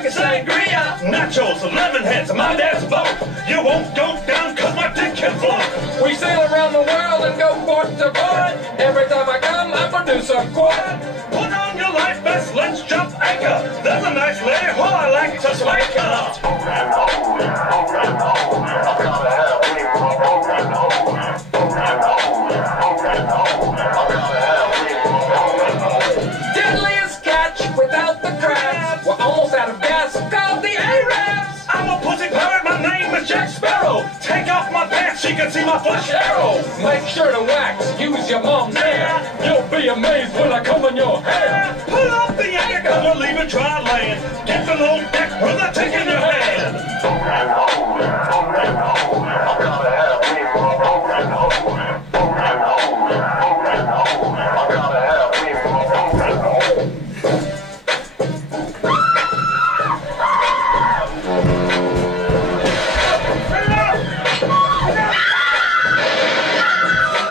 drinking sangria, nachos, lemon heads, my dad's boat. You won't go down cause my dick can float. we sail around the world and go port to port. Every time I come, I produce a quart. Put on your life vest, let's jump anchor. There's a nice lady who I like to swank her. Deadliest catch without the crabs. We're almost out of gas, called the Arabs. I'm a pussy pirate, my name is Jack Sparrow. Take off my pants, she can see my flesh arrow. Make sure to wax, use your mom's hair. You'll be amazed when I come in your hair. Pull up the anchor, we're leaving dry land. Get the load down.